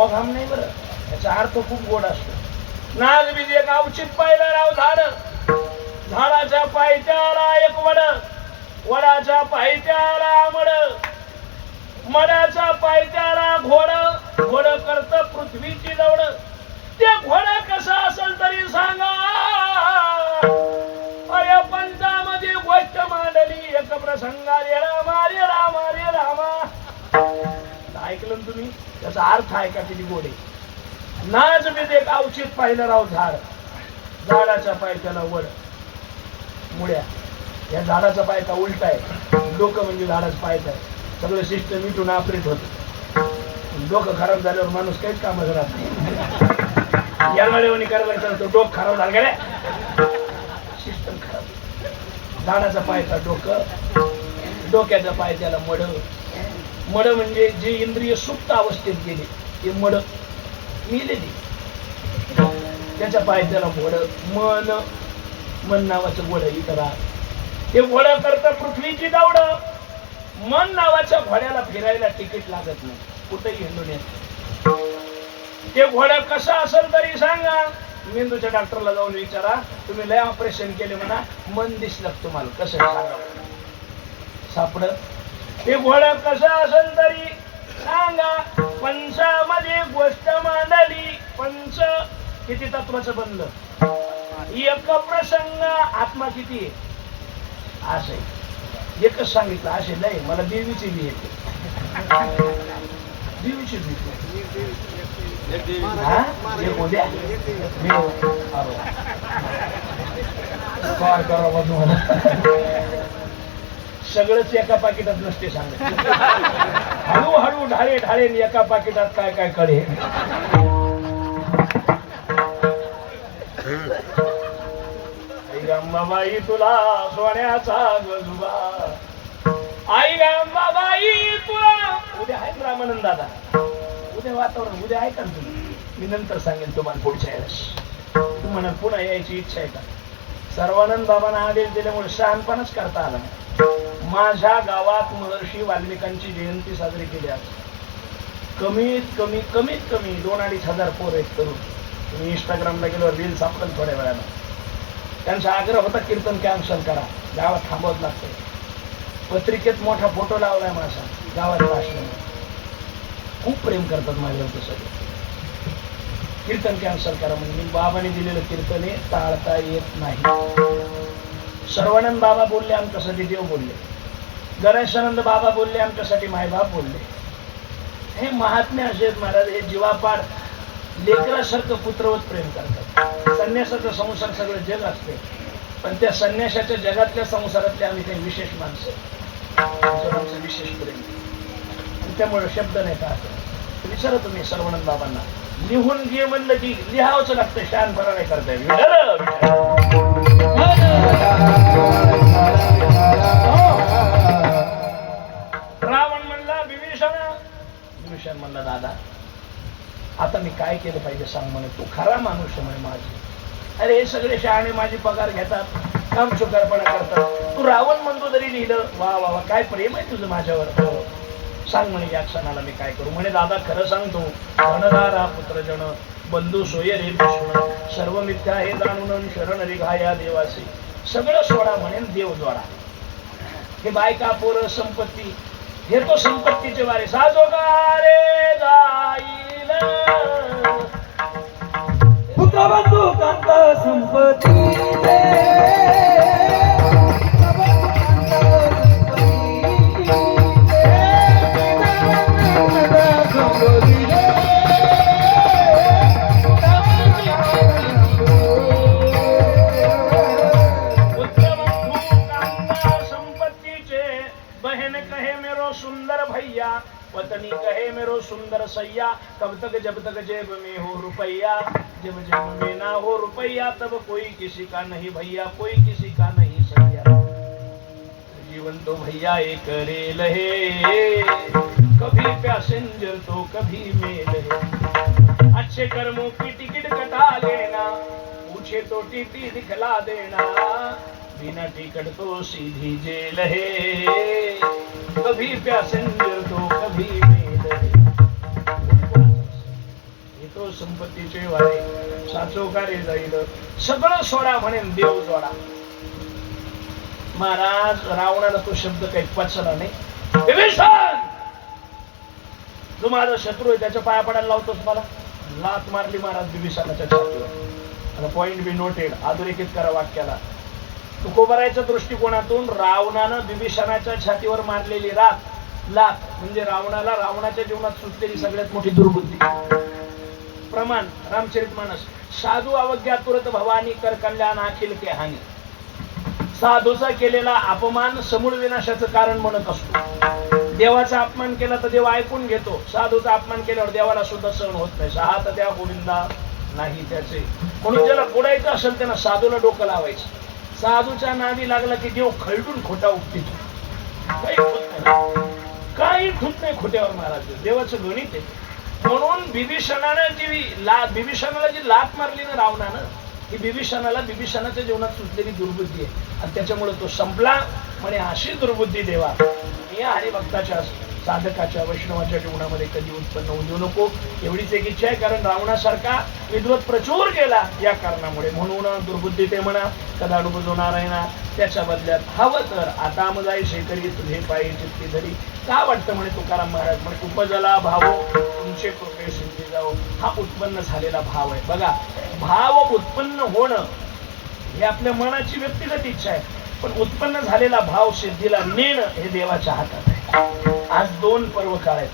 मोघाम नाही बरं, याचा अर्थ खूप गोड असतो. नाग बीज एक अवचित पाहिलं राव झाड, झाडाच्या पायथ्याला एक वड, वडाच्या पायथ्याला मड, मडाच्या पायथ्याला घोड, घोड करत पृथ्वीची दौड. ते घोड कसं असेल तरी सांगा, अरे पंचामध्ये गोष्ट मांडली एक प्रसंगा रे रामा रे रामा रे रामा. ऐकलं ना तुम्ही? त्याचा अर्थ आहे का किती गोडे. नाच मी एक अवचित पाहिलं राव झाड, झाडाच्या पायथ्याला वड, मुळ्या. या झाडाचा पायथा उलटा आहे, डोकं म्हणजे झाडाचं पायथा आहे. सगळं सिस्टम इथून ऑपरेट होत. डोकं खराब झाल्यावर माणूस काहीच कामच राहत नाही. या वेळेवणी करायला तो डोकं खराब झालं गेले, सिस्टम खराब. झाडाचा पायथा डोकं, डोक्याचा पायथ्याला मड, मड म्हणजे जे इंद्रिय सुप्त अवस्थेत गेले ते मड मिलेली. त्याच्या पायथ्याला घोड, मन, मन नावाचं घोड इतर. ते घोड करतं पृथ्वीची दौड. मन नावाच्या घोड्याला फिरायला तिकीट लागत नाही, कुठेही हिंडून येत. ते घोडं कसं असेल तरी सांगा. मेंदूच्या डॉक्टरला जाऊन विचारा, तुम्ही लय ऑपरेशन केले म्हणा, मन दिसलं तुम्हाला कसं सांगा सापड. ते घोडं कसं असेल तरी सांगा. पंचामध्ये गोष्ट मांडली, पंच किती तत्वाचं बनलं. एक प्रसंग आत्मा किती आहे असं आहे. एकच सांगितलं असे नाही, मला देवीची बी येते, देवीची बी उद्या काय करावं तुम्हाला. सगळंच एका पाकिटात नसते सांगत. हळूहळू ढाळे ढाळे एका पाकिटात काय काय कडे. गंबाबाई तुला सोन्याचा गजुबा, आई गंबाबाई तुला. उद्या आहे रामानंद दादा, उद्या वातावरण उद्या आहे का तुम्ही? मी नंतर सांगेन तुम्हाला पुढच्या वेळेस. तुम्हाला पुन्हा यायची इच्छा आहे का? सर्वानंद बाबांना आदेश दिल्यामुळे शहाणपणच करता आला. माझ्या गावात महर्षी वाल्मिकांची जयंती साजरी केली आज. कमीत कमी 2-2.5 हजार पोर आहेत तरुण. तुम्ही इंस्टाग्रामला गेल्यावर रील सापडेल थोड्या वेळाला. त्यांचा आग्रह होता कीर्तन कॅन्सल करा, गावात थांबवत लागते. पत्रिकेत मोठा फोटो लावलाय माझा गावात भाषण. खूप प्रेम करतात माझ्यावर सगळे. कीर्तन कॅन्सल करा म्हणजे बाबाने दिलेलं कीर्तन हे टाळता येत नाही. सर्वानंद बाबा बोलले आमच्यासाठी, देव बोलले. गणेशानंद बाबा बोलले आमच्यासाठी, मायबाप बोलले. हे महात्मे असे महाराज, हे जीवापाड लेकरासारखं पुत्रवत प्रेम करतात. संन्यासाचा संसार सगळं जग असते, पण त्या संन्यासाच्या जगातल्या संसारातले आम्ही काही विशेष माणसं, आमचं विशेष प्रेम. त्यामुळे शब्द नाही का विचारा तुम्ही सर्वानंद बाबांना. लिहून घे म्हणलं की लिहावंच लागतं, शहाणपणा नाही करता येईल. रावण म्हणला विभीषण म्हणला दादा आता मी काय केलं पाहिजे सांग म्हणे. तू खरा माणूस म्हणे माझी. अरे हे सगळे शहाणे माझी पगार घेतात, काम चुकारपणा करतात. तू रावण म्हणतो जरी लिहिलं, वा वा वा काय प्रेम आहे तुझं माझ्यावर. सांग म्हणे या क्षणाला मी काय करू. म्हणे दादा खरं सांगतो, धनधारा पुत्रजन बंधू सोय रे भीष्म, सर्व मिथ्या हे जाणून शरण रिघाया देवासी. सगळं सोडा म्हणेन देव जोडा. हे बायका पोरं संपत्ती हे तो संपत्तीचे वारे साजोगारे जाईल. पुत्र बंधू कांत संपत्ती पत्नी कहे मेरो सुंदर सैया, कब तक जब तक जेब में हो रुपया, जब जेब में ना हो रुपया तब कोई किसी का नहीं भैया, कोई किसी का नहीं सैया. जीवन तो भैया एक रेल है, कभी पैसेंजर तो कभी मेल है. अच्छे कर्मों की टिकट कटा लेना, पूछे तो टीटी दिखला देना, बिना टिकट तो सीधी जेल है, कभी पैसेंजर तो कभी मेल है. संपत्तीचे वारे साचोकारे जाईल सगळं सोडा म्हणेन देव जोडा. महाराज रावणाला तो शब्द काही पचला नाही. विभीषण जो माझा शत्रू आहे त्याच्या पाया पडायला लावतोस मला. लात मारली महाराज विभीषणाच्या छातीवर. Point be noted. अधोरेखित करा वाक्याला. तुकोबरायच्या दृष्टिकोनातून रावणानं विभीषणाच्या छातीवर मारलेली लात म्हणजे रावणाला रावणाच्या जीवनात सुचलेली सगळ्यात मोठी दुर्बुद्धी. प्रमाण रामचरितमानस. साधू अवज्ञा तुरत भवानी कर कल्याण अखिल के हानी. साधूचा केलेला अपमान समूळ विनाशाचं कारण म्हणत असतो. देवाचा अपमान केला तर देव ऐकून घेतो. साधूचा अपमान केल्यावर देवाला सुद्धा सहन होत नाही. सहा तर त्या गोविंदा नाही त्याचे. म्हणून ज्याला बुडायचं असेल त्यांना साधूला डोकं लावायचं. साधूच्या नादी लागला की देव खळटून खोटा उपटितो. काही ठूत नाही खोट्यावर महाराज. देवाचं गणित आहे. म्हणून विभीषणाला जी लात मारली ना रावणानं ही विभीषणाच्या जीवनात सुचलेली दुर्बुद्धी आहे. आणि त्याच्यामुळे तो संपला. म्हणे अशी दुर्बुद्धी देवा या हरिभक्ताच्या साधकाच्या वैष्णवाच्या जीवनामध्ये कधी उत्पन्न होऊ देऊ नको. एवढीच एक इच्छा आहे. कारण रावणासारखा विद्वत प्रचूर गेला या कारणामुळे. म्हणून दुर्बुद्धी ते म्हणा कदा डुबजो नारायणा. त्याच्या बदल्यात हवं तर आता मजाई शेकरी तुझे पायी चित्ती धरी. का वाटतं म्हणे तुकाराम महाराज म्हणे उपजला भाव तुमचे कृपे सिद्धी जाऊ. हा उत्पन्न झालेला भाव आहे. बघा भाव उत्पन्न होणं हे आपल्या मनाची व्यक्तिगत इच्छा आहे. पण उत्पन्न झालेला भाव सिद्धीला नेणं हे देवाच्या हातात आहे. आज 2 पर्व काळ आहेत.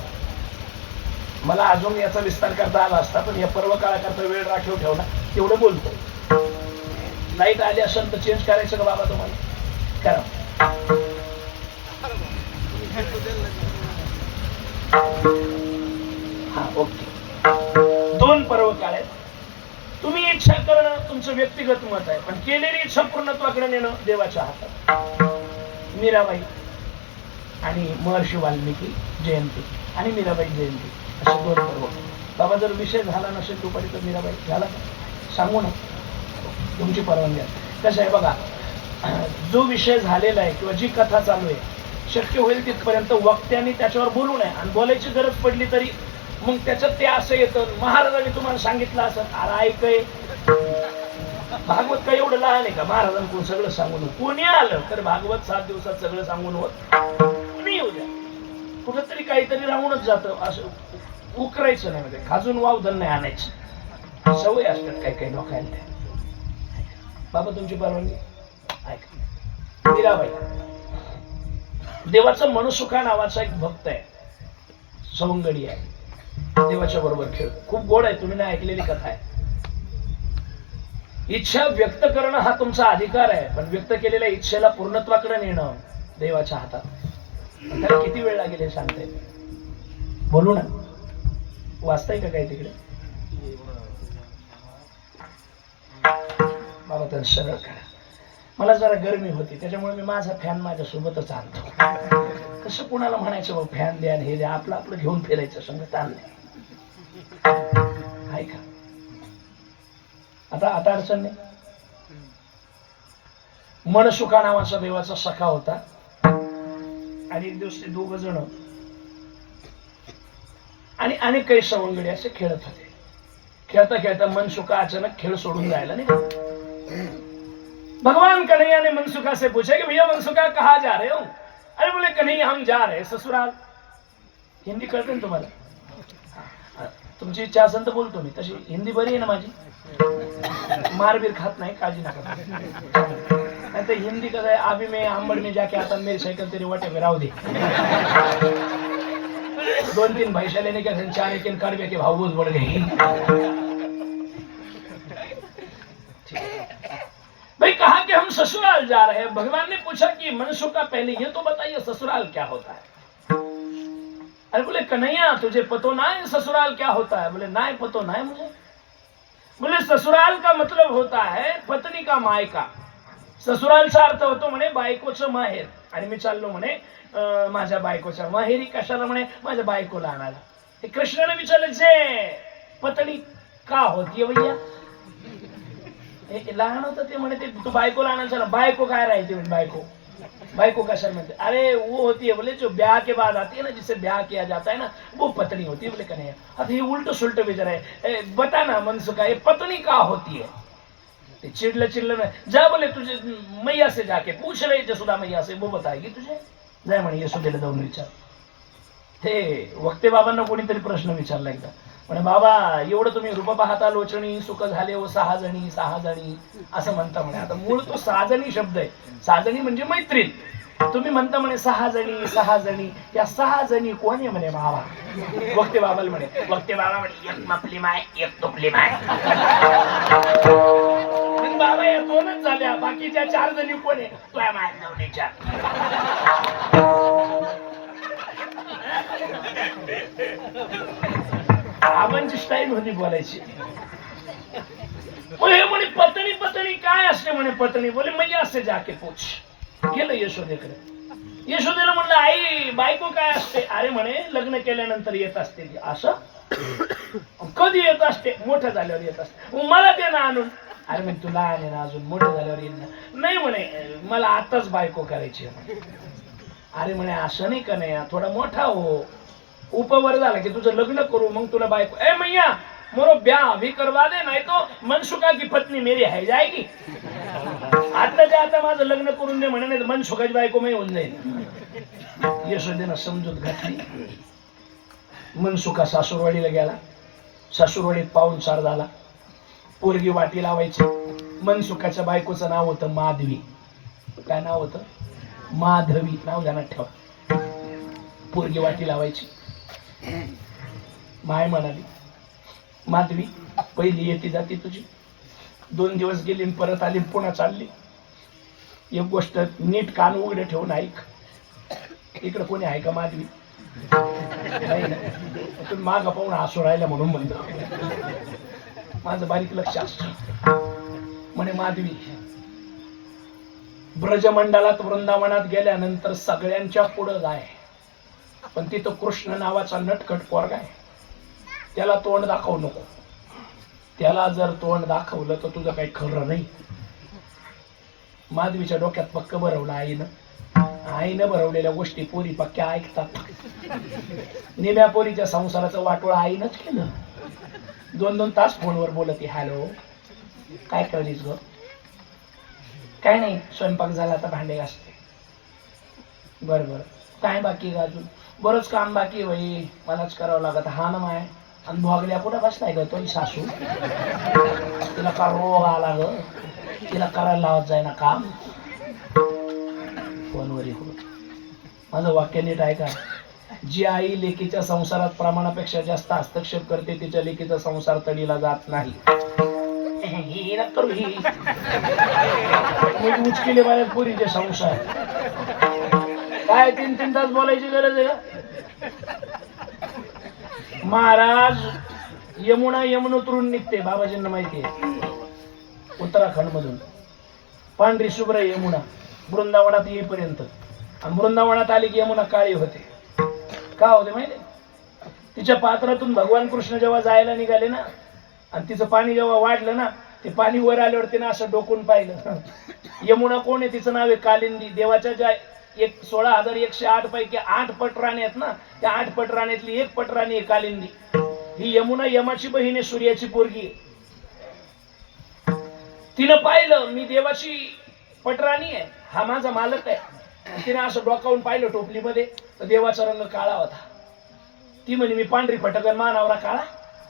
मला अजून याचा विस्तार करता आला असता पण या पर्व काळाकरता वेळ राखीव ठेवला तेवढं बोलतो. लाईट आली असेल तर चेंज करायचं का बाबा तुम्हाला? करा. हा ओके. 2 पर्व काळ आहेत. तुम्ही इच्छा करणं तुमचं व्यक्तिगत मत आहे. पण केलेली इच्छा पूर्णत्वाकडे नेणं देवाच्या हातात. मीराबाई आणि महर्षी वाल्मिकी जयंती आणि मीराबाई जयंती असे 2 पर्व. बाबा जर विषय झाला नसेल दुपारी तर मीराबाई झाला सांगू ना तुमची परवानगी आहे. कसं आहे बघा जो विषय झालेला आहे किंवा जी कथा चालू आहे शक्य होईल तिथपर्यंत वक्त्यांनी त्याच्यावर बोलू नये. आणि बोलायची गरज पडली तरी मग त्याच्यात ते असं येतं महाराजांनी तुम्हाला सांगितलं असं. अरे ऐकय भागवत काय एवढं लहान आहे का? महाराजांकडून सगळं सांगून कोणी आलं तर भागवत 7 दिवसात सगळं सांगून होत कोणी येऊ द्या. कुठंतरी काहीतरी राहूनच जातं. असं उकरायचं नाही म्हणजे खाजून वावधन नाही आणायचं. सवय असतात काही काही लोकांना. बाबा तुमची परवानगी ऐका. मीराबाई देवाचा मनसुखा नावाचा एक भक्त आहे. सवंगडी आहे. देवाच्या बरोबर खेळ खूप गोड आहे. तुम्ही नाही ऐकलेली कथा आहे. इच्छा व्यक्त करणं हा तुमचा अधिकार आहे. पण व्यक्त केलेल्या इच्छेला पूर्णत्वाकडे नेणं देवाच्या हातात. त्याला किती वेळ लागेल हे सांगते. बोलू ना. वाचताय का काही तिकडे? बाबा तर सरळ करा. मला जरा गरमी होती त्याच्यामुळे मी माझा फॅन माझ्या सोबतच आणतो. कसं कुणाला म्हणायचं फॅन द्या हे द्या. आपलं आपलं घेऊन फिरायचं संगत आणलंय. ऐका आता अडचण नाही. मनसुखा नावाचा देवाचा सखा होता. आणि एक दिवस ते 2 जण आणि अनेक काही सवंगडी असे खेळत होते. खेळता खेळता मनसुखा अचानक खेळ सोडून जायला नाही. भगवान कन्हैया ने मनसुखा से पूछा कि भैया मनसुखा कहाँ जा रहे हो? अरे बोले कन्हैया हम जा रहे ससुराल. हिंदी कळते ना तुम्हाला? तुमची इच्छा असेल तर बोलतो मी. तशी हिंदी बरी आहे ना माझी. मारबीर खात नाही काळजी नका. नाही तर हिंदी कसं आहे अभी मैं अंबड़ में जाके आता मेरी साइकिल तेरी वाटे में राहू दे. 2-3 भैंसा लेने के 4 एक कड़वे के भाव बहुत बढ़ गए. भाई कहा कि हम ससुराल जा रहे हैं. भगवान ने पूछा कि मनसुखा पहले ये तो बताइए ससुराल क्या होता है? अरे बोले कन्हैया तुझे पतो ना है ससुराल क्या होता है? बोले ना पतो ना है मुझे. बोले ससुराल का मतलब होता है पत्नी का मायका. ससुरालचा अर्थ होतो म्हणे बायकोचं माहेर. आणि मी चाललो म्हणे माझ्या बायकोच्या माहेरी. कशाला म्हणे माझ्या बायकोला आणायला. ते कृष्णाने विचारलं जे पत्नी का होती भैया? लहान होतं ते म्हणे ते तू बायकोला आणायचं ना. बायको काय राहायची म्हणे बायको भाई को कैसा म्हणते, अरे वो होती है बोले जो ब्याह के बाद आती है ना, जिससे ब्याह किया जाता है ना, वो पत्नी होती है। बोले कन्हैया अब ये उल्टो सुल्टो विचार है, बता ना मनसुखा ये पत्नी का होती है? चिड़ले में जा बोले तुझे मैया से जाके पूछ रहे जसोदा मैया से, वो बताएगी तुझे। जाय म्हणे यशोदेला जाऊन विचार। ते वक्ते बाबांना कोणीतरी प्रश्न विचारला एकदा, म्हणे बाबा एवढं तुम्ही रूप पाहता लोचणी सुख झाले हो 6 जणी 6 जणी असं म्हणता म्हणे। आता मूळ तो 6 जणी शब्द आहे, 6 जणी म्हणजे मैत्रीण, तुम्ही म्हणता म्हणे 6 जणी 6 जणी, या 6 जणी कोण आहे म्हणे बाबा? वक्ते बाबाला म्हणे, वक्ते बाबा म्हणे एक मपली माय एक तुपली माय। बाबा या 2च झाल्या, बाकीच्या 4 जणी कोण आहे? तुझ्या माय नवनीच्या। आबांची स्टाईल होती बोलायची। हे म्हणे पत्नी पत्नी काय असते म्हणे पत्नी? बोले मैया से जाके पूछ। गेलं यशोदेकडे। यशोदेला म्हणलं आई बायको काय असते? अरे म्हणे लग्न केल्यानंतर येत असते ती। असं कधी येत असते? मोठं झाल्यावर येत असते। मला ते ना आणून। अरे म्हणे तू लहान आहे ना अजून, मोठं झाल्यावर येईल ना। नाही म्हणे मला आताच बायको करायची आहे। अरे म्हणे असं नाही का नाही, थोडा मोठा हो, उपवर झाला की तुझं लग्न करू मग तुला बायको। ए मैया मोरो ब्याह भी करवा दे, नाही तो मनसुखा की पत्नी मेरी है जाएगी। आताच्या आता माझं लग्न करून दे म्हणे, नाही तर मनसुखाची बायको मी होऊन जाईल। यशोदेनं समजूत घातली। मनसुखा सासूरवाडीला गेला। सासूरवाडीत पाहुणचार झाला, पोरगी वाटी लावायची। मनसुखाच्या बायकोचं नाव होतं माधवी। काय नाव होतं? माधवी। नाव ध्यानात ठेवा। पोरगी वाटी लावायची। माय म्हणाली माधवी पहिली येते जाते तुझी, 2 दिवस गेली परत आली पुन्हा चालली। एक गोष्ट नीट कान उघडे ठेवून ऐक, इकडे कोणी आहे का माधवी? नाही ना, तुम्ही माग पाहून हसू राहिला म्हणून म्हणतो, माझं बारीक लक्ष असतं। म्हणे माधवी ब्रजमंडलात वृंदावनात गेल्यानंतर सगळ्यांच्या पुढं जाय, पण तिथं कृष्ण नावाचा नटखट पोरगा आहे, त्याला तोंड दाखवू नको। त्याला जर तोंड दाखवलं तर तुझं काही खरं नाही। माधवीच्या डोक्यात पक्क भरवलं आईनं भरवलेल्या गोष्टी पोरी पक्क्या ऐकतात। निम्या पोरीच्या संसाराचं वाटोळ आईनच केलं। 2-2 तास फोनवर बोलते, हॅलो काय करलीस ग? काय नाही स्वयंपाक झाला आता भांडे घासते। बरं काय बाकी का अजून? बरंच काम बाकी होई, मलाच करावं लागत। हा ना माय, आणि भोगल्या कुठं बसलाय ग तो सासू? तिला का रोग आला ग? तिला करायला लावत जाय ना काम फोनवर। माझं वाक्य नीट ऐका। जी आई लेकीच्या संसारात प्रमाणापेक्षा जास्त हस्तक्षेप करते तिच्या लेकीचा संसार तडीला जात नाही। ही करू ही उचकेले बाहेर पुरीचे संसार काय 3-3 तास बोलायची गरज आहे का? महाराज यमुनोत्तरून निघते, बाबाजींना माहिती आहे, उत्तराखंड मधून पांढरी शुभ्र यमुना वृंदावनात येईपर्यंत। आणि वृंदावनात आली की यमुना काळी होते। का होते माहिती? तिच्या पात्रातून भगवान कृष्ण जेव्हा जायला निघाले ना, आणि तिचं पाणी जेव्हा वाढलं ना, ते पाणी वर आल्यावर तिनं असं डोकून पाहिलं। यमुना कोण आहे? तिचं नाव आहे कालिंदी। देवाच्या ज्या 16,108 पैकी 8 पटराणी आहेत ना, त्या 8 पटराणीतली 1 पटराणी आहे कालिंदी। ही यमुना यमाची बहीण आहे, सूर्याची पोरगी। तिनं पाहिलं मी देवाची पटराणी आहे, हा माझा मालक आहे। तिने असं डोकावून पाहिलं टोपलीमध्ये, तर देवाचा रंग काळा होता। ती म्हणे मी पांढरी फटकन मानावरा काळा,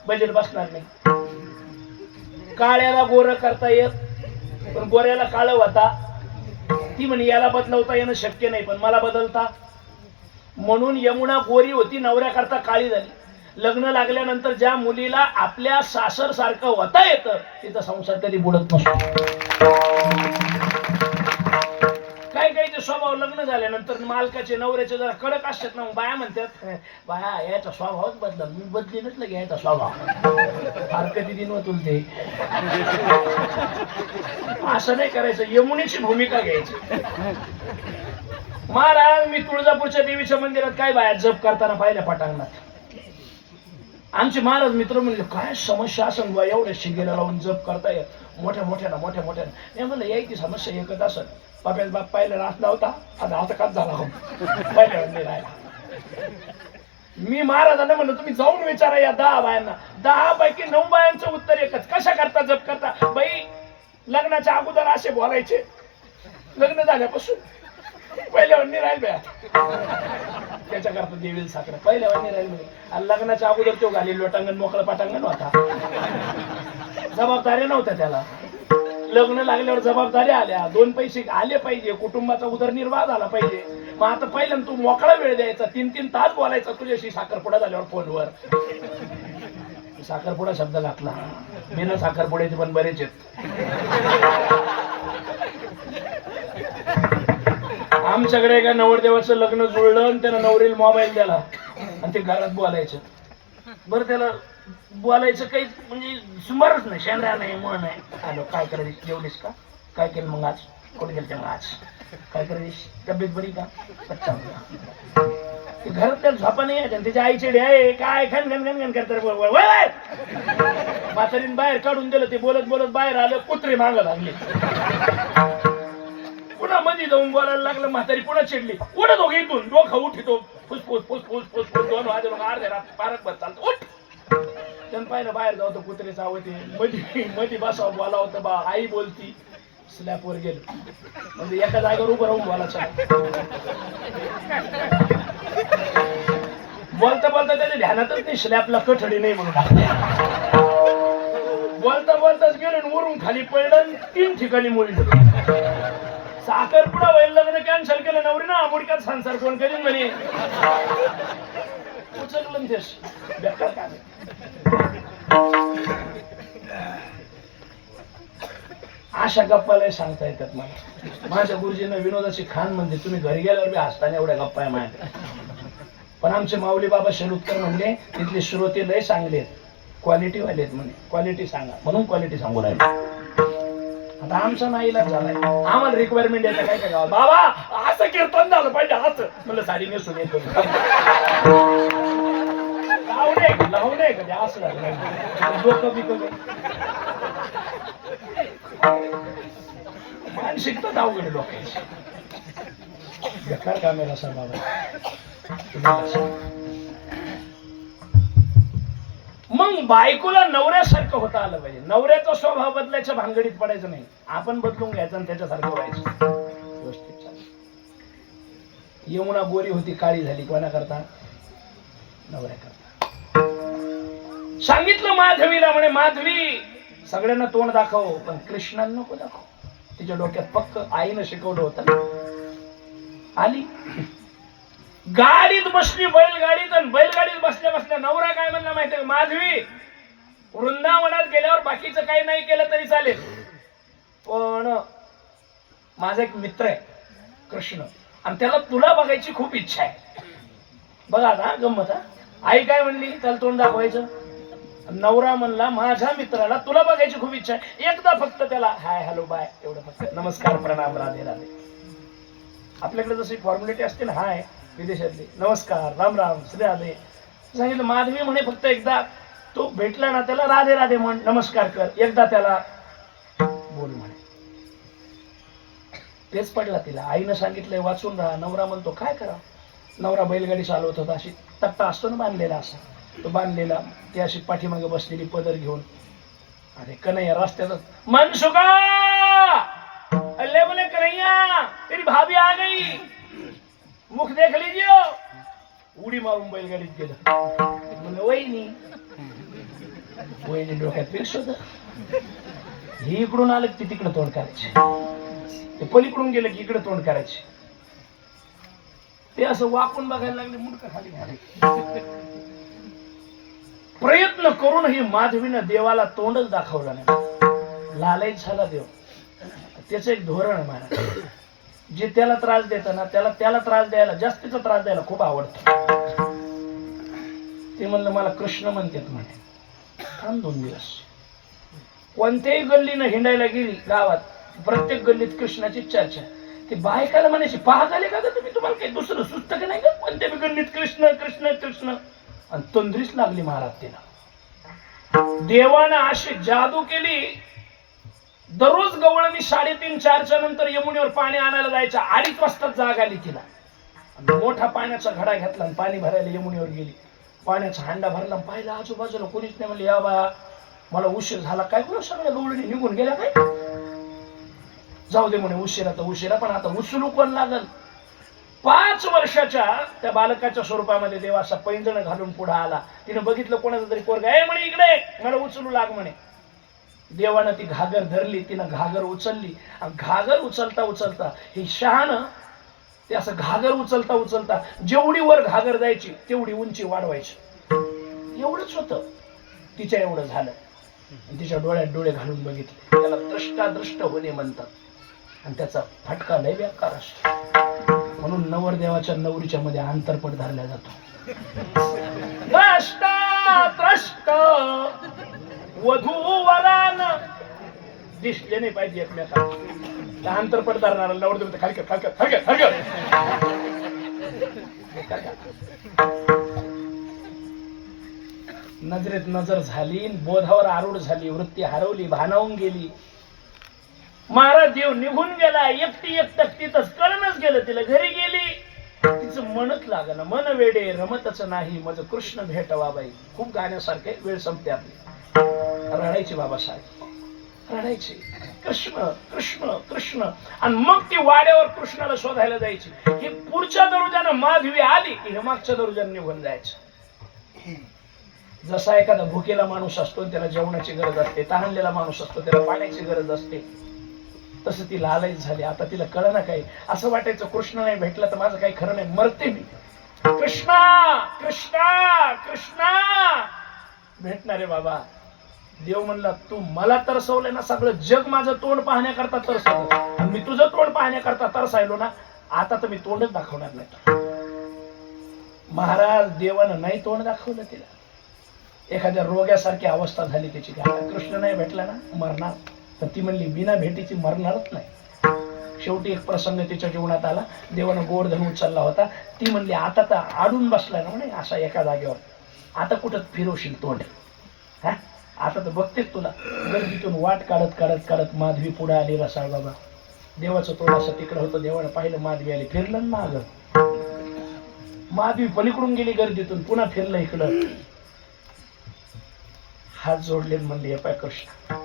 बजेट बसणार नाही। काळ्याला गोर करता येत, पण गोऱ्याला काळ होता। ती म्हणे याला बदलवता येणं शक्य नाही, पण मला बदलता। म्हणून यमुना गोरी होती, नवऱ्याकरता काळी झाली। लग्न लागल्यानंतर ज्या मुलीला आपल्या सासर सारखं होता येतं, तिचा संसार कधी बुडत नसतो। काही स्वभाव लग्न झाल्यानंतर मालकाचे नवऱ्याचे जरा कडक असतात ना, बाया म्हणतात बाया याचा स्वभावच बदला। मी बदलीनच लगे याचा स्वभाव, फार कधी दिन होतून ते असं नाही करायचं, यमुनेची भूमिका घ्यायची। महाराज मी तुळजापूरच्या देवीच्या मंदिरात काय बाया जप करताना पाहिल्या पटांगणात। आमचे महाराज मित्र म्हणले काय समस्या असेल बा, एवढ्या शिगेला लावून जप करताय मोठ्या मोठ्यानं। मी म्हणलं यायची समस्या एकच असेल, बाप्याचा बाप पहिला नाचला होता, आता आता काच झाला हो पहिल्या वेळी राहिला. मी महाराजांना म्हणलं तुम्ही जाऊन विचारा या 10 बायांना, 10 पैकी 9 बायांचं उत्तर एकच. कशा करता जप करता? बाई लग्नाच्या अगोदर असे बोलायचे, लग्न झाल्यापासून पहिल्या वेळी राहील बया. त्याच्या करता देवील साखर पहिल्या वेळी राहील म्हणजे. आणि लग्नाच्या अगोदर तो घाली लोटांगण मोकळं पाटांगण होता, जबाबदारी नव्हत्या त्याला. लग्न लागल्यावर जबाबदारी आल्या, 2 पैसे आले पाहिजे, कुटुंबाचा उदरनिर्वाह झाला पाहिजे. मग आता पहिल्यांदा तू मोकळा वेळ द्यायचा, 3-3 तास बोलायचा तुझ्याशी साखरपुडा झाल्यावर फोनवर. साखरपुडा शब्द घातला, बिना साखरपुड्याचे पण बरेच आहेत. आमच्याकडे एका नवरदेवाचं लग्न जुळलं आणि त्यानं नवरीला मोबाईल दिला आणि ते घरात बोलायचं. बरं त्याला बोलायचं काही म्हणजे सुमारच नाही, शेंद्रा नाही, मळ नाही. आलो काय करायचं, जेवलीस का, काय केलं मग आज, कुठे गेलं मग आज, काय करायची, तब्येत बरी का, अच्छा. घरात त्याला झोपा नाही यायच्या. त्याच्या आईचे आहे काय खन खन खन खन करतात. म्हातारीने बाहेर काढून दिलं, ते बोलत बोलत बाहेर आलं, कुत्रे मागं लागले. पुन्हा मध्ये जाऊन बोलायला लागलं, म्हातारी पुन्हा चिडली, उठत हो इथून, डोखा उठितो, फुसफुस फुसफुस फुसफुस 2 वाजे अर्ध्या रात पारक भर चालतो, उठ. त्यानं पाहिलं बाहेर जाऊ तर कुत्रे चावते, मध्ये बसावं बोला होतं बा, आई बोलती, स्लॅपवर गेलं म्हणजे एका जागेवर उभं राहून बोलायचं. बोलता बोलता त्याच्या ध्यानातच नाही स्लॅपला कठडी नाही म्हणून. बोलता बोलताच गेलो, वरून खाली पडलं, 3 ठिकाणी मोडलं. साखरपुडा व्हायला लग्न कॅन्सल केलं नवरीनं, आमुडक्यात संसार कोण करीन म्हणे. उचललं तेच बेकार काम. अशा गप्पाला सांगता येतात मला. माझ्या गुरुजींना विनोदाची खान म्हणजे तुम्ही घरी गेल्यावर बी हसताना एवढ्या गप्पा आहे माझ्या. पण आमचे माऊली बाबा शेलुतकर म्हणले तिथले श्रोते लय चांगले आहेत, क्वालिटी वाले आहेत म्हणे, क्वालिटी सांगा म्हणून क्वालिटी सांगू राहिले. आता आमचा नाईलाज झालाय, आम्हाला रिक्वायरमेंट येतं काय काय गावात, बाबा असं कीर्तन झालं पाहिजे, असं म्हणलं साडी नेसून येतो. लावणे कधी असं झालं डोकं बिकं मानसिकता अवघड लोकांची. बेकार कामेला सर बाबा. मग बायकोला नवऱ्यासारखं होता आलं पाहिजे. नवऱ्याचा स्वभाव बदलायच्या भानगडीत पडायचं नाही, आपण बदलून घ्यायचं आणि त्याच्यासारखं व्हायचं. व्यवस्थित चालू. यमुना गोरी होती, काळी झाली कोणा करता, नवऱ्या करता. सांगितलं माधवीला, म्हणे माधवी सगळ्यांना तोंड दाखव पण कृष्णाला नको दाखव. तिच्या डोक्यात पक्क आईनं शिकवलं होतं. आली गाडीत बसली, बैलगाडीत, आणि बैलगाडीत बसल्या बसल्या नवरा काय म्हणला माहितीये, माधवी वृंदावनात गेल्यावर बाकीचं काही नाही केलं तरी चालेल, पण माझा एक मित्र आहे कृष्ण, आणि त्याला तुला बघायची खूप इच्छा आहे. बघा आता गंमत. आई काय म्हणली, त्याला तोंड दाखवायचं. नवरा म्हणला माझ्या मित्राला तुला बघायची खूप इच्छा आहे, एकदा फक्त त्याला हाय हॅलो बाय एवढं फक्त, नमस्कार प्रणाम राधे राधे. आपल्याकडे जशी फॉर्मॅलिटी असते ना, हाय विदेशातली, नमस्कार राम राम श्री राधे. सांगितलं माधवी म्हणे फक्त एकदा तो भेटला ना त्याला राधे राधे म्हण, नमस्कार कर, एकदा त्याला बोल म्हणे. तेच पडला तिला. आईनं सांगितलंय वाचून राहा. नवरा म्हणतो काय करा. नवरा बैलगाडी चालवत होता, अशी तट्टा असतो ना बांधलेला, असा तो बांधलेला, ती अशी पाठीमागे बसलेली पदर घेऊन. अरे कन्हैया रस्त्यातच, मनसुखा अल्ले बोले कन्हैया तेरी भाभी आ गई, मुख देख लीजिए. उडी मारून बैलगाडीत गेलं. म्हणलं वहिनी, वहिनी डोक्यात फिक्स होत. हे इकडून आलं की तिकडे तोंड करायचे, ते पलीकडून गेलं की इकडे तोंड करायचे. ते असं वाकून बघायला लागले, मुंडका खाली घालायचे. प्रयत्न करूनही माधवीनं देवाला तोंडच दाखवलं नाही. लालच झाला देव. त्याचं एक धोरण आहे महाराज, जे त्याला त्रास देतं ना त्याला त्रास द्यायला, जास्तीचा त्रास द्यायला खूप आवडतं. ते म्हणलं मला कृष्ण म्हणतात म्हणे. थांब 2 दिवस. कोणत्याही गल्लीनं हिंडायला गेली गावात, प्रत्येक गल्लीत कृष्णाची चर्चा. ते बायकाला म्हणायची पाहत आले का तुम्ही, तुम्हाला काही दुसरं सुचत का नाही का, कोणत्या गल्लीत कृष्ण कृष्ण कृष्ण. आणि तंद्रीच लागली महाराज तिला. देवानं अशी जादू केली, दररोज गवळणी 3:30-4च्या नंतर यमुनेवर पाणी आणायला जायच्या. 2:30 वाजता जाग आली तिला. मोठा पाण्याचा घडा घेतला आणि पाणी भरायला यमुनेवर गेली. पाण्याचा हांडा भरला, पाहिला आजूबाजूला कोणीच नाही. म्हणले या बाया मला उशीर झाला काय, कोण सगळ्या गवळणी निघून गेल्या काय, जाऊ दे म्हणे उशिरा तर उशिरा, पण आता उचलू कोण लागल. 5 वर्षाच्या त्या बालकाच्या स्वरूपामध्ये देव असा पैंजण घालून पुढे आला. तिने बघितलं कोणाचा तरी पोरगा, ए म्हणे इकडे मला उचलू लाग म्हणे. देवानं ती घागर धरली, तिनं घागर उचलली. आणि घागर उचलता उचलता हे शहाणं ते असं घागर उचलता उचलता जेवढी वर घागर जायची तेवढी उंची वाढवायची. एवढंच होतं. तिच्या एवढं झालं. तिच्या डोळ्यात डोळे घालून बघितले. त्याला दृष्टादृष्ट होणे म्हणतात. आणि त्याचा फटका लय बेकार असतो. म्हणून नवरदेवाच्या नवरीच्या मध्ये अंतरपट धरला जातो. दृष्टाद्रष्ट वधूवरान दिसले नाही पाहिजे एकमेकांना. अंतरपट धरणारा नवरदेव खाली खाली खाली खाली नजरेत नजर झाली, बोधावर आरूढ झाली, वृत्ती हरवली, भानावून गेली. महाराज देव निघून गेला. एकटी तिथंच कळणच गेलं. तिला घरी गेली. तिचं मनच लागलं. मन वेडे रमतच नाही मज कृष्ण भेटवा बाई. खूप गाण्यासारखे. वेळ संपते आपली. रडायची बाबासाहेब, रडायची. कृष्ण कृष्ण कृष्ण. आणि मग ती वाड्यावर कृष्णाला शोधायला जायची. ही पुढच्या दरुजानं माधवी आली की हे मागच्या दरुजानं निघून जायचं. जसा एखादा भुकेला माणूस असतो त्याला जेवणाची गरज असते, तहानलेला माणूस असतो त्याला पाण्याची गरज असते, तसं ती लालच झाली. आता तिला कळना काही. असं वाटायचं कृष्ण नाही भेटला तर माझं काही खरं नाही, मरते मी. कृष्णा कृष्णा कृष्णा भेटणारे बाबा. देव म्हणला तू मला तरसवलंय ना, सगळं जग माझं तोंड पाहण्याकरता तरसवलं, आणि मी तुझं तोंड पाहण्याकरता तरसायलो ना, आता तर मी तोंडच दाखवणार नाही. महाराज देवानं नाही तोंड दाखवलं तिला. एखाद्या रोग्यासारखी अवस्था झाली त्याची. कृष्ण नाही भेटला ना मरणार. तर ती म्हणली बिना भेटीची मरणारच नाही. शेवटी एक प्रसंग तिच्या जीवनात आला. देवानं गोवर्धन उचलला होता. ती म्हणली आता तर आडून बसलाय ना म्हणे असा एका जागेवर, आता कुठं फिरवशील तोंड, हा आता तर बघतेच तुला. गर्दीतून वाट काढत काढत काढत माधवी पुढे आली. रसाळ बाबा देवाचं तोंड असं तिकडं होतं. देवानं पाहिलं माधवी आली. फिरलं ना माग. माधवी पलीकडून गेली गर्दीतून. पुन्हा फिरलं इकडं. हात जोडले म्हणले हे पाय कृष्ण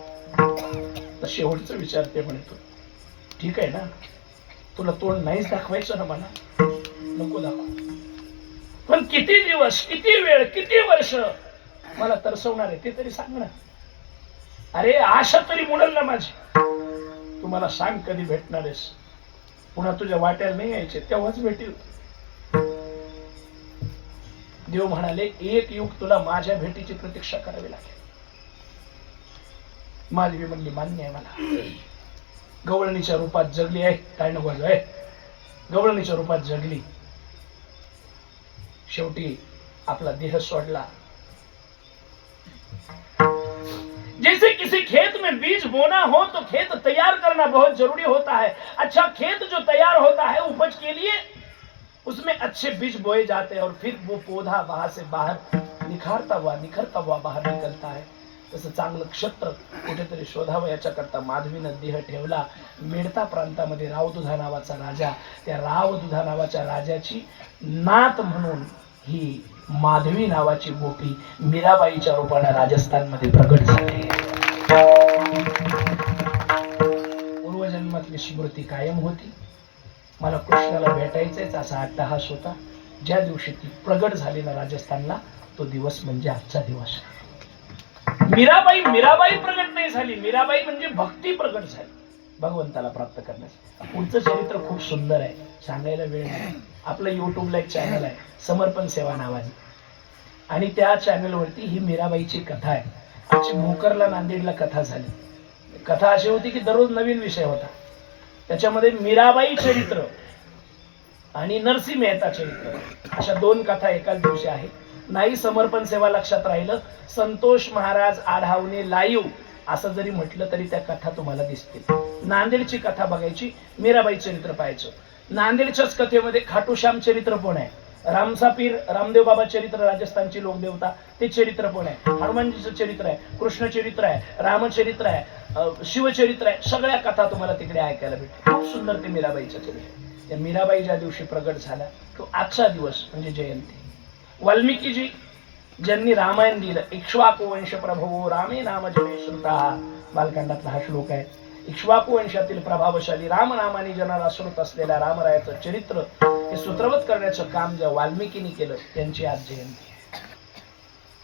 तर शेवटचं विचारते म्हणे तू ठीक आहे ना, तुला तोंड नाहीच दाखवायचं ना मला, नको दाखव, पण किती दिवस किती वेळ किती वर्ष मला तरसवणार आहे ते तरी सांग ना. अरे आशा तरी मुडल ना माझी. तू मला सांग कधी भेटणार आहेस. पुन्हा तुझ्या वाट्याला नाही यायचे तेव्हाच भेटील. देव म्हणाले एक युग तुला माझ्या भेटीची प्रतीक्षा करावी लागेल. माधवी म्हणली मान्य आहे मला. गवळणीच्या रूपात जगली आहे. काय नको आहे. गवळणीच्या रूपात जगली. शेवटी आपला देह सोडला. जैसे किसी खेत में बीज बोना हो तो खेत तैयार करना बहुत जरूरी होता है. अच्छा खेत जो तैयार होता है उपज के लिए, उसमें अच्छे बीज बोए जाते हैं और फिर वो पौधा वहां से बाहर निखरता हुआ बाहर निकलता है. तसं चांगलं क्षेत्र कुठेतरी शोधावं याच्याकरता माधवीनं देह ठेवला. मेडता प्रांतामध्ये रावदुधा नावाचा राजा, त्या रावदुधा नावाच्या राजाची नात म्हणून ही माधवी नावाची गोपी मीराबाईच्या रूपाने राजस्थानमध्ये प्रगट झाली. पूर्वजन्मातली स्मृती कायम होती. मला कृष्णाला भेटायचंच असा अट्टहास होता. ज्या दिवशी ती प्रगट झाली ना राजस्थानला, तो दिवस म्हणजे आजचा दिवस. मीराबाई प्रगट नाही झाली. मीराबाई म्हणजे भक्ती प्रगट झाली भगवंताला प्राप्त करण्यासाठी. पुढचं चरित्र खूप सुंदर आहे, सांगायला वेळ नाही. आपलं युट्यूबला एक चॅनल आहे समर्पण सेवा नावाने, आणि त्या चॅनलवरती ही मीराबाईची कथा आहे. आमची भोकरला नांदेडला कथा झाली. कथा अशी होती की दररोज नवीन विषय होता. त्याच्यामध्ये मीराबाई चरित्र आणि नरसिंह मेहता चरित्र अशा 2 कथा एकाच दिवशी आहेत. नाही समर्पण सेवा लक्षात राहिलं, संतोष महाराज आढावणे लाईव्ह असं जरी म्हटलं तरी त्या कथा तुम्हाला दिसतील. नांदेडची कथा बघायची, मीराबाई चरित्र पाहायचं. नांदेडच्याच कथेमध्ये खाटूश्याम चरित्र पण आहे. रामचा पीर रामदेव बाबा चरित्र, राजस्थानची लोकदेवता, ते चरित्र पण आहे. हनुमानजीचं चरित्र आहे, कृष्ण चरित्र आहे, रामचरित्र आहे, शिवचरित्र आहे. सगळ्या कथा तुम्हाला तिकडे ऐकायला भेटतील. खूप सुंदर ते मीराबाईचं चरित्र. त्या मीराबाई ज्या दिवशी प्रगट झाल्या तो आजचा दिवस म्हणजे जयंती. वाल्मिकीजी ज्यांनी रामायण लिहिलं, इक्ष्वाकु वंश प्रभवो रामे नाम जने श्रुता, बालकांडातला हा श्लोक आहे. इक्ष्वाकु वंशातील प्रभावशाली राम नामाने जनाला श्रुत असलेल्या रामरायाचं चरित्र हे सूत्रवत करण्याचं काम ज्या वाल्मिकीने केलं त्यांची आज जयंती आहे.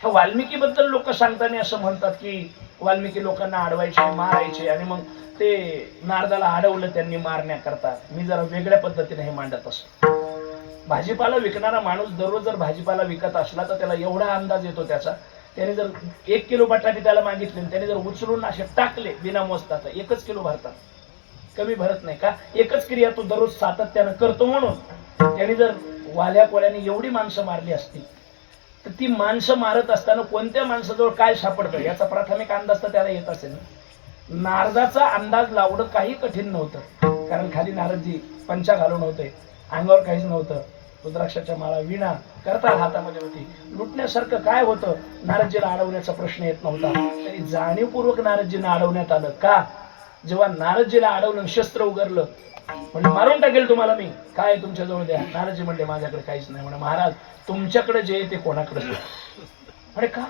ह्या वाल्मिकीबद्दल लोक सांगताना असं म्हणतात की वाल्मिकी लोकांना अडवायचे, मारायचे, आणि मग ते नारदाला अडवलं त्यांनी मारण्याकरता. मी जरा वेगळ्या पद्धतीने हे मांडत असतो. भाजीपाला विकणारा माणूस दररोज जर भाजीपाला विकत असला तर त्याला एवढा अंदाज येतो त्याचा, त्याने जर 1 किलो बटाटे त्याला मागितले, त्याने जर उचलून असे टाकले बिना मोजता तर 1 किलो भरतात, कमी भरत नाही का? एकच क्रिया तो दररोज सातत्यानं करतो. म्हणून त्याने जर वाल्या कोल्याने एवढी माणसं मारली असती तर ती माणसं मारत असताना कोणत्या माणसाजवळ काय सापडतं याचा प्राथमिक अंदाज तर त्याला येत असेल. नारदाचा अंदाज लावणं काही कठीण नव्हतं, कारण खाली नारदजी पंचा घालून होते, अंगावर काहीच नव्हतं, रुद्राक्षाच्या माळा, विणा करता हातामध्ये होती. लुटण्यासारखं काय होतं? नारदजीला अडवण्याचा प्रश्न येत नव्हता. तरी जाणीवपूर्वक नारदजींना अडवण्यात आलं. का? जेव्हा नारदजीला अडवलं, शस्त्र उगारलं, म्हणजे मारून टाकेल तुम्हाला मी, काय तुमच्याजवळ द्या. नारदजी म्हणले माझ्याकडे काहीच नाही. म्हणे महाराज तुमच्याकडे जे ते कोणाकडे? अरे का?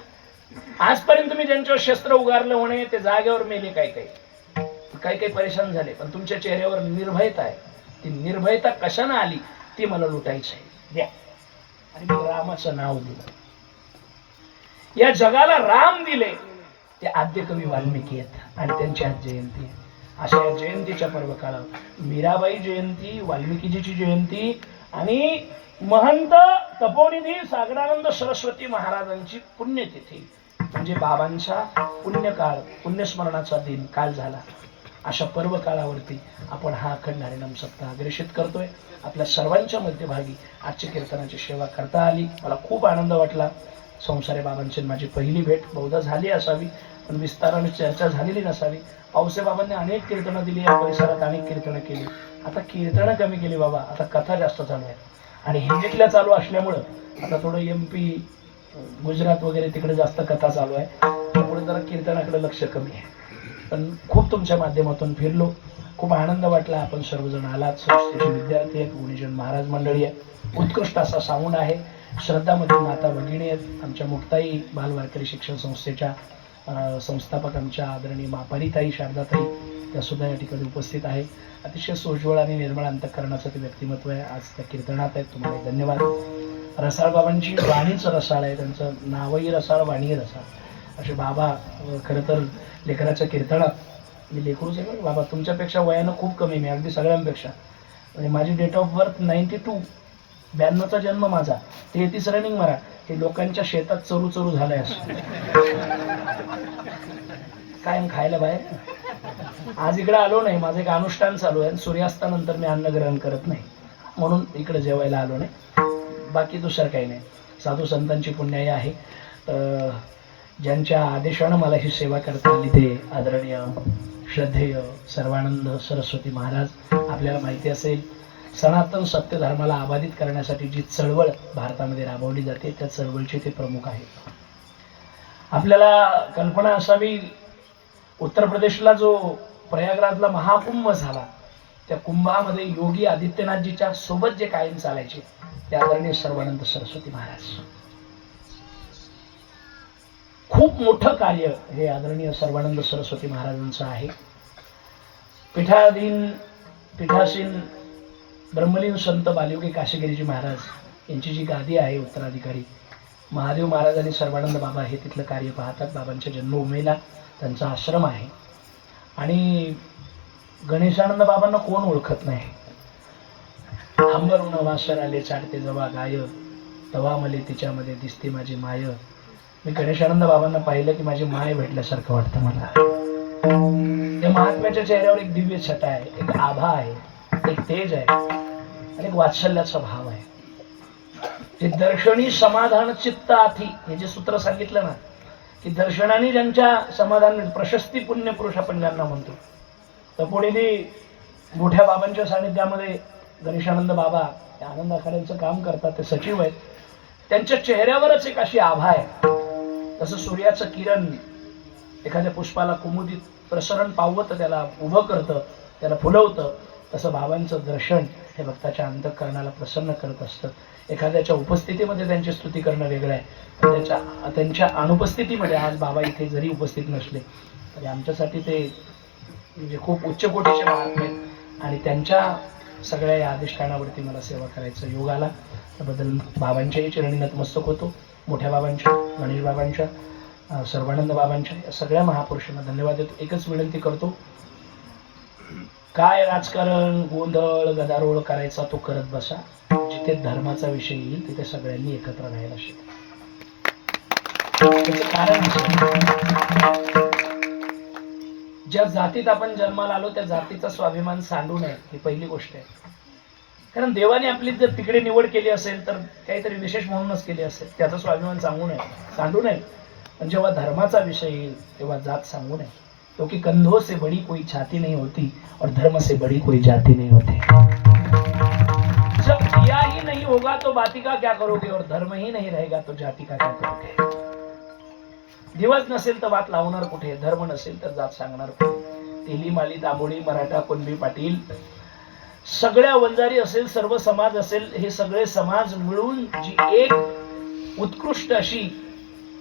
आजपर्यंत तुम्ही ज्यांच्यावर शस्त्र उगारलं म्हणे ते जागेवर मेले, काही परेशान झाले, पण तुमच्या चेहऱ्यावर निर्भयता आहे. ती निर्भयता कशाने आली ती मला लुटायची आहे, द्या. आणि मी रामाचं नाव दिलं. या जगाला राम दिले ते आद्य कवी वाल्मिकी आहेत आणि त्यांची आज जयंती आहे. अशा या जयंतीच्या पर्व काळात मीराबाई जयंती, वाल्मिकीजीची जयंती आणि महंत तपोनिधी सागरानंद सरस्वती महाराजांची पुण्यतिथी म्हणजे बाबांचा पुण्यकाळ, पुण्यस्मरणाचा दिन काल झाला. अशा पर्व काळावरती आपण हा अखंड हरिनाम सप्ताह अग्रेषित करतोय. आपल्या सर्वांच्या मध्यभागी आजची कीर्तनाची सेवा करता आली. मला खूप आनंद वाटला. संसारी बाबांची माझी पहिली भेट बहुधा झाली असावी, पण विस्ताराने चर्चा झालेली नसावी. पावसे बाबांनी अनेक कीर्तनं दिली, या परिसरात अनेक कीर्तनं केली. आता कीर्तनं कमी केली बाबा, आता कथा जास्त चालू आहे. आणि हिंदीतल्या चालू असल्यामुळं आता थोडं MP, गुजरात वगैरे तिकडे जास्त कथा चालू आहे, त्यामुळे जरा कीर्तनाकडे लक्ष कमी आहे. पण खूप तुमच्या माध्यमातून फिरलो, खूप आनंद वाटला. आपण सर्वजण आलात. संस्थेचे विद्यार्थी आहेत, गुणीजन महाराज मंडळी आहे, उत्कृष्ट असा साऊंड आहे. श्रद्धामध्ये माता भगिनी आहेत. आमच्या मुक्ताई बालवारकरी शिक्षण संस्थेच्या संस्थापक आमच्या आदरणीय मापारीताई, शारदाताई, त्या सुद्धा या ठिकाणी उपस्थित आहे. अतिशय सोज्वळ आणि निर्मळ अंतःकरणाचं ते व्यक्तिमत्व आहे. आज त्या कीर्तनात आहेत. तुम्हाला धन्यवाद. रसाळ बाबांची वाणीच रसाळ आहे, त्यांचं नावही रसाळ, वाणीही रसाळ. असे बाबा खरं तर लेकराच्या कीर्तनात मी लेकरूच आहे बाबा, तुमच्यापेक्षा वयानं खूप कमी, मी अगदी सगळ्यांपेक्षा. म्हणजे माझी डेट ऑफ बर्थ 92, 92चा जन्म माझा, 33 रनिंग मारा. हे लोकांच्या शेतात चरू चरू झालंय असं काय खायला बाहेर. आज इकडे आलो नाही, माझं एक अनुष्ठान चालू आहे. सूर्यास्तानंतर मी अन्न ग्रहण करत नाही, म्हणून इकडे जेवायला आलो नाही. बाकी दुसरं काही नाही. साधू संतांची पुण्याई आहे. ज्यांच्या आदेशानं मला ही सेवा करता आली ते आदरणीय श्रद्धेय सर्वानंद सरस्वती महाराज. आपल्याला माहिती असेल, सनातन सत्य धर्माला अबाधित करण्यासाठी जी चळवळ भारतामध्ये राबवली जाते त्या चळवळीचे ते प्रमुख आहेत. आपल्याला कल्पना असावी, उत्तर प्रदेशला जो प्रयागराजला महाकुंभ झाला, त्या कुंभामध्ये योगी आदित्यनाथजीच्या सोबत जे कायम चालायचे ते आदरणीय सर्वानंद सरस्वती महाराज. खूप मोठं कार्य हे आदरणीय सर्वानंद सरस्वती महाराजांचं आहे. पीठासीन ब्रह्मलीन संत बालयोगी काशीगिरीजी महाराज यांची जी गादी आहे उत्तराधिकारी, महादेव महाराज आणि सर्वानंद बाबा हे तिथलं कार्य पाहतात. बाबांच्या जन्मभूमीला त्यांचा आश्रम आहे. आणि गणेशानंद बाबांना कोण ओळखत नाही. अंबरून वासर आले चाडते जवा गाय, तवा मले तिच्यामध्ये दिसते माझी माय. मी गणेशानंद बाबांना पाहिलं की माझी माय भेटल्यासारखं वाटतं मला. त्या महात्म्याच्या चेहऱ्यावर एक दिव्य छटा आहे, एक आभा आहे, एक तेज आहे आणि एक वात्सल्याचा भाव आहे. ते दर्शनी समाधान चित्त आथी हे जे सूत्र सांगितलं ना, की दर्शनाने ज्यांच्या समाधान, प्रशस्ती पुण्य पुरुष आपण ज्यांना म्हणतो. तर पुढे मोठ्या बाबांच्या सानिध्यामध्ये गणेशानंद बाबा ते आनंद आखाड्यांचं काम करतात, ते सचिव आहेत. त्यांच्या चेहऱ्यावरच एक अशी आभा आहे. तसं सूर्याचं किरण एखाद्या पुष्पाला कुमुदित प्रसरण पावतं, त्याला उभं करतं, त्याला फुलवतं. तसं बाबांचं दर्शन हे भक्ताच्या अंतःकरणाला प्रसन्न करत असतं. एखाद्याच्या उपस्थितीमध्ये त्यांची स्तुती करणं वेगळं आहे, पण त्यांच्या अनुपस्थितीमध्ये आज बाबा इथे जरी उपस्थित नसले तरी आमच्यासाठी ते म्हणजे खूप उच्च कोटीचे महात्मे आहेत. आणि त्यांच्या सगळ्या या अधिष्ठानावरती मला सेवा करायचं योग आला. त्याबद्दल बाबांच्याही चरणी नतमस्तक होतो. मोठ्या बाबांच्या, गणेश बाबांच्या, सर्वानंद बाबांच्या, या सगळ्या महापुरुषांना धन्यवाद देतो. एकच विनंती करतो, काय राजकारण गोंधळ गदारोळ करायचा तो करत बसा. जिथे धर्माचा विषय येईल तिथे सगळ्यांनी एकत्र राहायला शिका. त्याचं कारण असं, ज्या जातीत आपण जन्माला आलो त्या जातीचा स्वाभिमान सांडू नये, ही पहिली गोष्ट आहे. कारण देवाने आपली जर तिकडे निवड केली असेल तर काहीतरी विशेष म्हणूनच केली असेल, त्याचा स्वाभिमान सांडू नये. पण जेव्हा धर्माचा विषय येईल तेव्हा जात सांगू नये. क्योंकि कंधों से बड़ी कोई छाती नहीं होती और धर्म से बड़ी कोई जाति नहीं होती. जब दिया ही नहीं होगा तो बाती का क्या करोगे, और धर्म ही नहीं रहेगा तो जाति का क्या करोगे. दिवस नसेल तर बात लावणार कुठे, धर्म नसेल तर जात सांगणार कुठे. तेली माली दाबोळी मराठा कुणबी पाटील सगळ्या वंजारी असेल, सर्व समाज असेल, हे सगळे समाज मिळून जी एक उत्कृष्ट अशी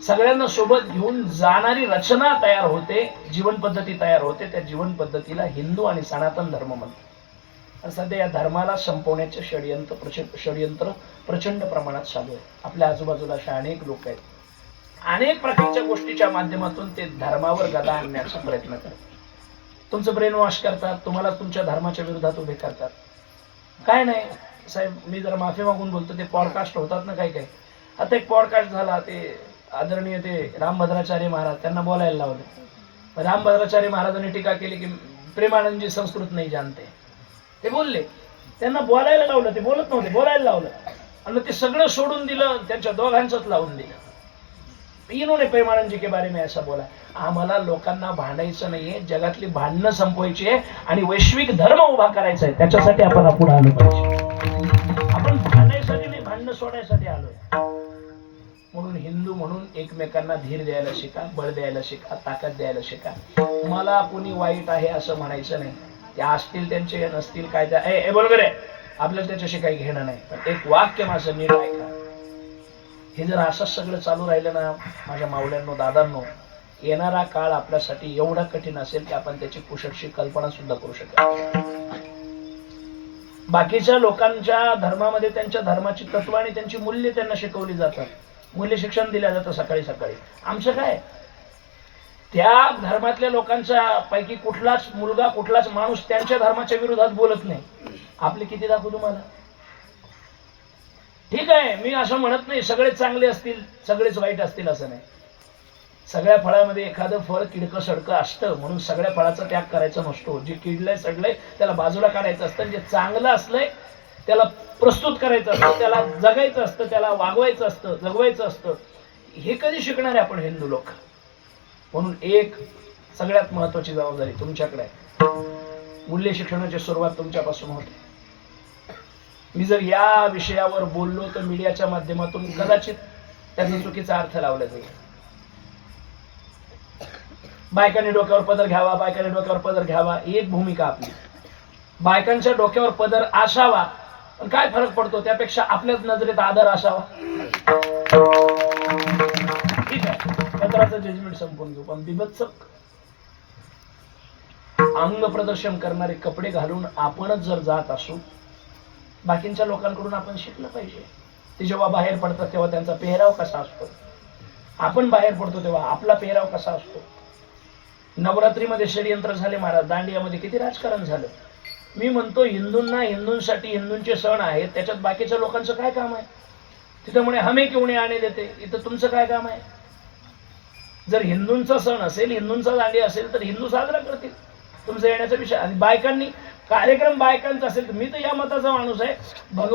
सगळ्यांना सोबत घेऊन जाणारी रचना तयार होते, जीवन पद्धती तयार होते. त्या जीवन पद्धतीला हिंदू आणि सनातन धर्म म्हणतात. सध्या या धर्माला संपवण्याचे षडयंत्र प्रचंड प्रमाणात चालू आहे. आपल्या आजूबाजूला अशा अनेक लोक आहेत, अनेक प्रकारच्या गोष्टीच्या माध्यमातून ते धर्मावर गदा आणण्याचा प्रयत्न करतात. तुमचं ब्रेन वॉश करतात, तुम्हाला तुमच्या धर्माच्या विरोधात उभे करतात. काय नाही साहेब, मी जरा माफी मागून बोलतो, ते पॉडकास्ट होतात ना काही काही. आता एक पॉडकास्ट झाला, ते आदरणीय ते रामभद्राचार्य महाराज, त्यांना बोलायला लावले. रामभद्राचार्य महाराजांनी टीका केली की प्रेमानंदजी संस्कृत नाही जानते. ते बोलले, त्यांना बोलायला लावलं, ते बोलत नव्हते, बोलायला लावलं. आणि ते सगळं सोडून दिलं, त्यांच्या दोघांचंच लावून दिलं. इन्होंने प्रेमानंद जी के बारे में ऐसा बोला. आम्हाला लोकांना भांडायचं नाहीये, जगातली भांडणं संपवायची आहे आणि वैश्विक धर्म उभा करायचा आहे. त्याच्यासाठी आपण पुढे आलो पाहिजे. आपण भांडायसाठी नाही, भांडणं सोडायसाठी आलोय. म्हणून हिंदू म्हणून एकमेकांना धीर द्यायला शिका, बळ द्यायला शिका, ताकद द्यायला शिका. मला कोणी वाईट आहे असं म्हणायचं नाही. ते असतील त्यांचे, नसतील काय त्या ए बरोबर आहे, आपल्याला त्याच्याशी काही घेणं नाही. पण एक वाक्य माझं नीट ऐका. हे जर असंच सगळं चालू राहिलं ना माझ्या मावल्यांनो, दादांनो, येणारा काळ आपल्यासाठी एवढा कठीण असेल की आपण त्याची पुष्कळशी कल्पना सुद्धा करू शकत. बाकीच्या लोकांच्या धर्मामध्ये त्यांच्या धर्माची तत्व आणि त्यांची मूल्य त्यांना शिकवली जातात, मूल्य शिक्षण दिलं जातं सकाळी सकाळी. आमचं काय, त्या धर्मातल्या लोकांच्या पैकी कुठलाच मुलगा, कुठलाच माणूस त्यांच्या धर्माच्या विरोधात बोलत नाही. आपले किती दाखवू तुम्हाला? ठीक आहे, मी असं म्हणत नाही सगळेच चांगले असतील, सगळेच वाईट असतील असं नाही. सगळ्या फळामध्ये एखादं फळ किडकं सडकं असतं, म्हणून सगळ्या फळाचा त्याग करायचा नसतो. जे किडलंय सडलंय त्याला बाजूला काढायचं असतं. जे चांगलं असलंय त्याला प्रस्तुत करायचं असतं, त्याला जगायचं असतं, त्याला वागवायचं असतं, जगवायचं असतं. हे कधी शिकणार आहे आपण हिंदू लोक? म्हणून एक सगळ्यात महत्वाची जबाबदारी तुमच्याकडे आहे. मूल्य शिक्षणाची सुरुवात तुमच्यापासून होते. मी जर या विषयावर बोललो तर मीडियाच्या माध्यमातून कदाचित त्याचा चुकीचा अर्थ लावला जाईल. बायकांनी डोक्यावर पदर घ्यावा, बायकांनी डोक्यावर पदर घ्यावा, एक भूमिका आपली. बायकांच्या डोक्यावर पदर असावा, पण काय फरक पडतो, त्यापेक्षा आपल्याच नजरेत आदर असावा. ठीक आहे, पदराचं जजमेंट संपून घेऊ. पण बिभत्सक अंग प्रदर्शन करणारे कपडे घालून आपणच जर जात असू, बाकींच्या लोकांकडून आपण शिकलं पाहिजे. ते जेव्हा बाहेर पडतात तेव्हा त्यांचा पेहराव कसा असतो, आपण बाहेर पडतो तेव्हा आपला पेहराव कसा असतो. नवरात्रीमध्ये षडयंत्र झाले महाराज, दांडियामध्ये किती राजकारण झालं. मी म्हणतो हिंदूंना, हिंदूंसाठी हिंदूंचे सण आहेत, त्याच्यात बाकीच्या लोकांचं काय काम आहे? तिथं म्हणे हमें क्यों नहीं आने देते, इथं तुमचं काय काम आहे? जर हिंदूंचा सण असेल, हिंदूंचा दांडिया असेल तर हिंदू साजरा करतील, तुमचा येण्याचा विषय. आणि बायकांनी कार्यक्रम बायकांचा असेल तर मी तर या मताचा माणूस आहे, भगवंत